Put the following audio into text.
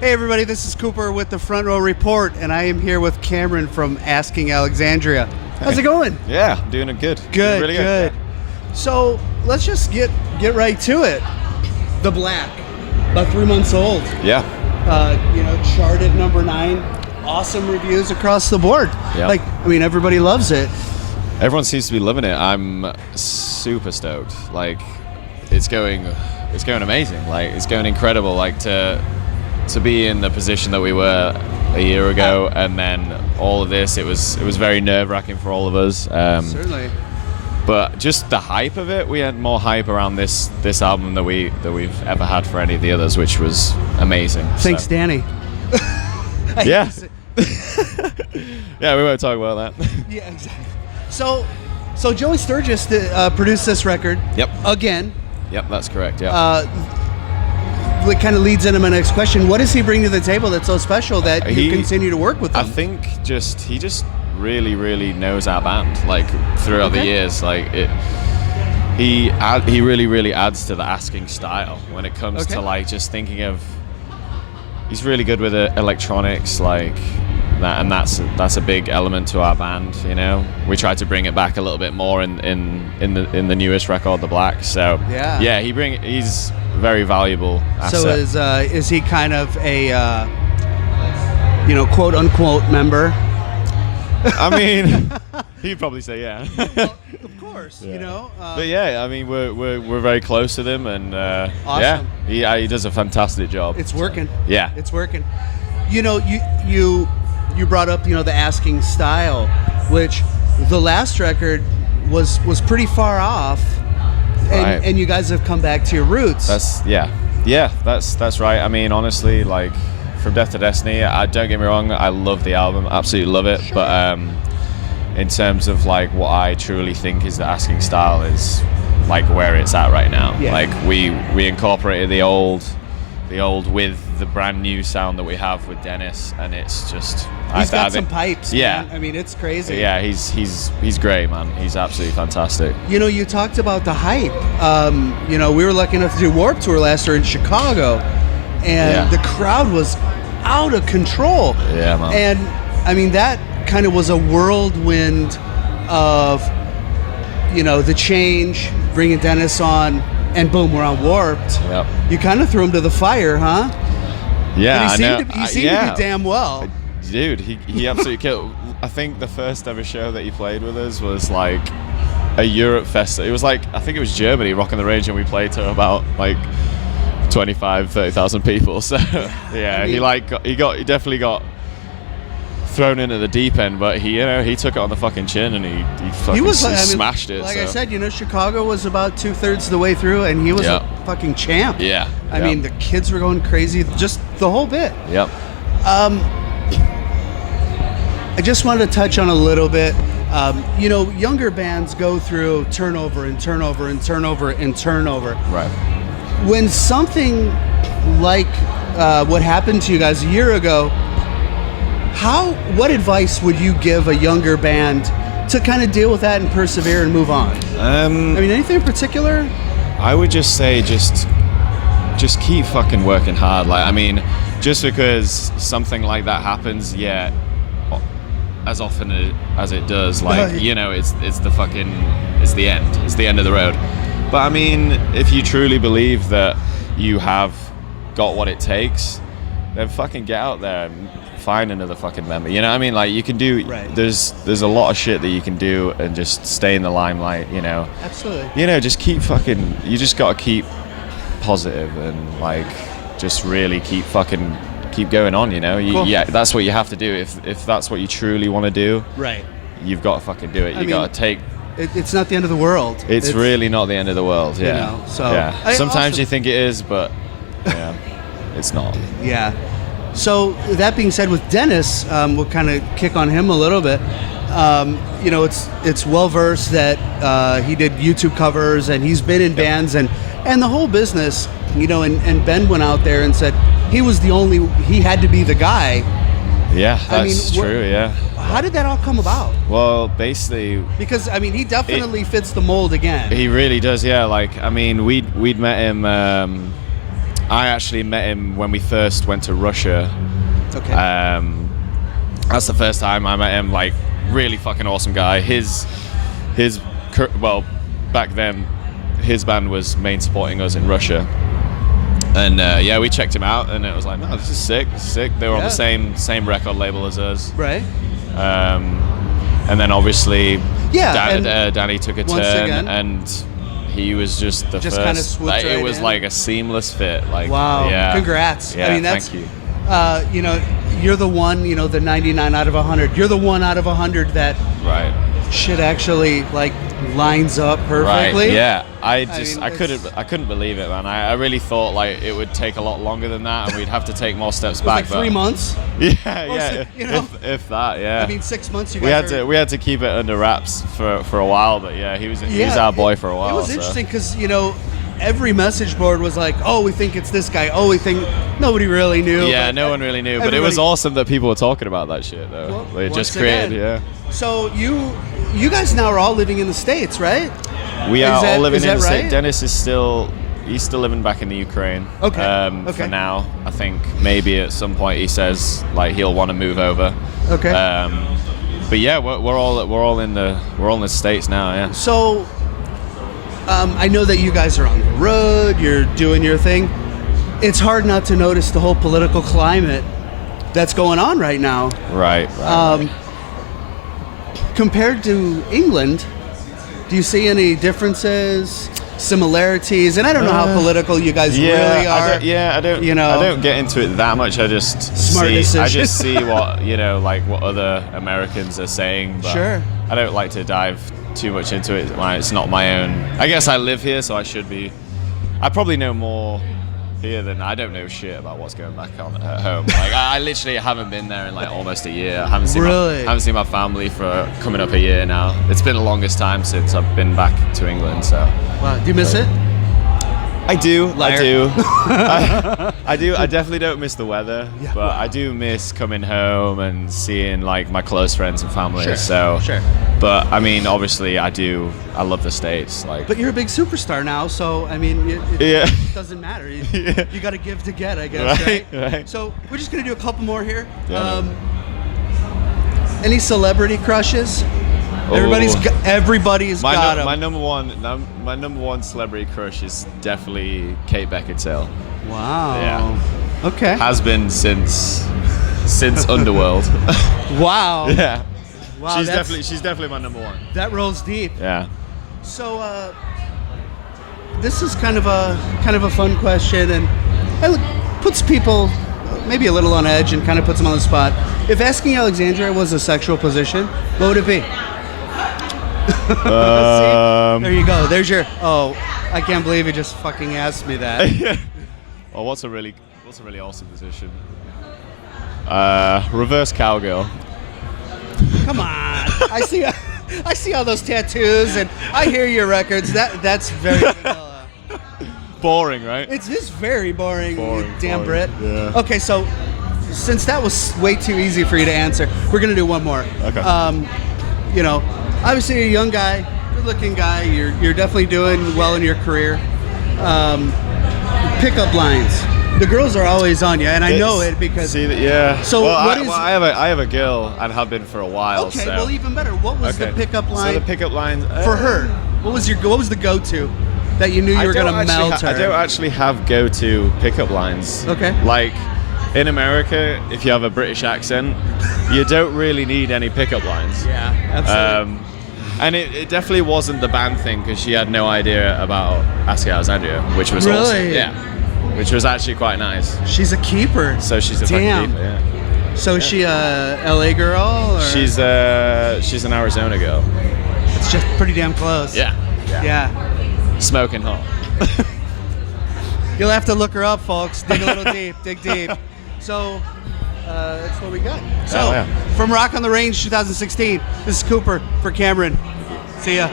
Hey everybody, this is Cooper with the Front Row Report, and I am here with Cameron from Asking Alexandria. How's it going? Yeah, I'm doing it good. Good, doing really good. So let's just get right to it. The Black, about 3 months old. Yeah. Charted number 9. Awesome reviews across the board. Yeah. Everybody loves it. Everyone seems to be loving it. I'm super stoked. It's going amazing. It's going incredible. To be in the position that we were a year ago, and then all of this, it was very nerve-wracking for all of us. Certainly. But just the hype of it, we had more hype around this album than we've ever had for any of the others, which was amazing. Thanks, Danny. Yeah. Yeah, we won't talk about that. Yeah, exactly. So Joey Sturgis produced this record. Yep. Again. Yep, that's correct. Yeah. It kind of leads into my next question. What does he bring to the table that's so special that you continue to work with him? I think he just really, really knows our band. Throughout the years, he really, really adds to the Asking style when it comes to just thinking of. He's really good with electronics, that, and that's a big element to our band. We tried to bring it back a little bit more in the newest record, The Black. So yeah, he's very valuable asset. So is he kind of a quote unquote member? I mean, he'd probably say yeah. Well, of course, yeah. But yeah, I mean, we're very close to him, and awesome. Yeah, he does a fantastic job. It's working. Yeah, it's working. You brought up the Asking style, which the last record was pretty far off. Right. And you guys have come back to your roots. That's right. I mean, honestly, From Death to Destiny, don't get me wrong, I love the album, absolutely love it. Sure. But in terms of what I truly think is the Asking style is where it's at right now. Yeah. We incorporated the old with the brand new sound that we have with Dennis, and it's just he's got some pipes. Yeah, man. I mean, it's crazy. Yeah, he's great, man. He's absolutely fantastic. You talked about the hype. We were lucky enough to do Warped Tour last year in Chicago, and the crowd was out of control. Yeah, man. And I mean, that kind of was a whirlwind of the change, bringing Dennis on. And boom, we're on Warped. Yep. You kind of threw him to the fire, huh? Yeah, he seemed to be damn well. Dude, he absolutely killed. I think the first ever show that he played with us was a Europe festival. It was I think it was Germany, Rock on the Range, and we played to about 25,000-30,000 people. So yeah, I mean, he definitely got thrown into the deep end, but he took it on the fucking chin, and he fucking smashed it. I said, Chicago was about 2/3 of the way through, and he was a fucking champ. Yeah. I mean, the kids were going crazy, just the whole bit. Yep. I just wanted to touch on a little bit. Younger bands go through turnover and turnover and turnover and turnover. Right. When something like what happened to you guys a year ago, what advice would you give a younger band to kind of deal with that and persevere and move on? Anything in particular? I would just say just keep fucking working hard. Just because something like that happens, as often as it does, it's the end. It's the end of the road. But I mean, if you truly believe that you have got what it takes, then fucking get out there and find another fucking member. You know what I mean? You can do. Right. There's a lot of shit that you can do and just stay in the limelight. Absolutely. Just keep fucking. You just gotta keep positive and just really keep going on. Cool. Yeah, that's what you have to do. If that's what you truly want to do. Right. You've got to fucking do it. You gotta take. It's not the end of the world. It's really not the end of the world. Yeah. Sometimes you think it is, but yeah, it's not. Yeah. So that being said, with Dennis, we'll kind of kick on him a little bit. It's well versed that he did YouTube covers and he's been in bands and the whole business. And Ben went out there and said he had to be the guy. Yeah, that's true. Yeah. How did that all come about? Well, basically, because he definitely fits the mold again. He really does. Yeah. We'd met him. I actually met him when we first went to Russia. Okay. That's the first time I met him. Like, really fucking awesome guy. Well, back then, his band was main supporting us in Russia. And yeah, we checked him out, and it was like, no, this is sick. They were on the same record label as us. Right. And then obviously, Danny took a turn, again, and he was just the first. Kind of swooped like, right it was in. like a seamless fit. Like, wow. Yeah. Congrats. Yeah, I mean, that's, thank you. You know, you're the one, you know, the 99 out of 100. You're the 1 out of 100 that Right. shit actually like lines up perfectly. Right. Yeah. I mean, couldn't believe it, man. I really thought like it would take a lot longer than that, and we'd have to take more steps back. Like 3 months. Yeah, yeah. You know? if that, yeah. I mean, 6 months. You guys we had to keep it under wraps for a while, but yeah, he was our boy for a while. It was interesting because, you know, every message board was like, oh, we think it's this guy. Oh, we think nobody really knew. Yeah, no one really knew, but it was awesome that people were talking about that shit though. Well, they just created, again. So you guys now are all living in the States, right? We are all living in the right? States. Dennis is still living back in the Ukraine. Okay. For now, I think maybe at some point he says like he'll want to move over. Okay. But yeah, we're all in the States now. Yeah. So I know that you guys are on the road. You're doing your thing. It's hard not to notice the whole political climate that's going on right now. Right. Compared to England, do you see any differences, similarities? And I don't know how political you guys really are. I don't. You know, I don't get into it that much. I just see what what other Americans are saying. But sure. I don't like to dive too much into it. It's not my own. I guess I live here, so I should be. I probably know more here than I don't know shit about what's going back on at home. Like I literally haven't been there in like almost a year. I haven't seen my family for coming up a year now. It's been the longest time since I've been back to England. So. Wow. Do you miss it? I do. Liar. I do. I do. I definitely don't miss the weather, but I do miss coming home and seeing like my close friends and family. Sure. But I mean, obviously, I do. I love the States. Like. But you're a big superstar now, so I mean, it doesn't matter. You got to give to get, I guess. Right. So we're just gonna do a couple more here. Yeah. Any celebrity crushes? Everybody's got them. My number one celebrity crush is definitely Kate Beckinsale. Wow. Yeah. Okay. Has been since Underworld. Wow. Yeah. Wow. She's definitely my number one. That rolls deep. Yeah. So this is kind of a fun question, and it puts people maybe a little on edge and kind of puts them on the spot. If asking Alexandria was a sexual position, what would it be? There you go. There's your. Oh, I can't believe you just fucking asked me that. Well, what's a really awesome position? Reverse cowgirl. Come on. I see all those tattoos, and I hear your records. That's very vanilla. Boring, right? It's just very boring. Damn Brit. Yeah. Okay, so since that was way too easy for you to answer, we're gonna do one more. Okay. Obviously you're a young guy, good-looking guy. You're definitely doing well in your career. Pickup lines. The girls are always on you, and I know it because. See that? Yeah. So I have a girl and have been for a while. Okay, so. well even better. What was the pickup line? So the pickup line for her. What was the go-to that you knew you were gonna melt her? I don't actually have go-to pickup lines. Okay. Like in America, if you have a British accent, you don't really need any pickup lines. Yeah, absolutely. And it definitely wasn't the band thing because she had no idea about Ask Alexandria, which was awesome. Yeah. Which was actually quite nice. She's a keeper. So she's a fucking keeper, yeah. So is she a LA girl? Or? She's an Arizona girl. It's just pretty damn close. Yeah. Smoking hot. You'll have to look her up, folks. Dig a little deep. Dig deep. So that's what we got. So from Rock on the Range 2016, this is Cooper for Cameron. See ya.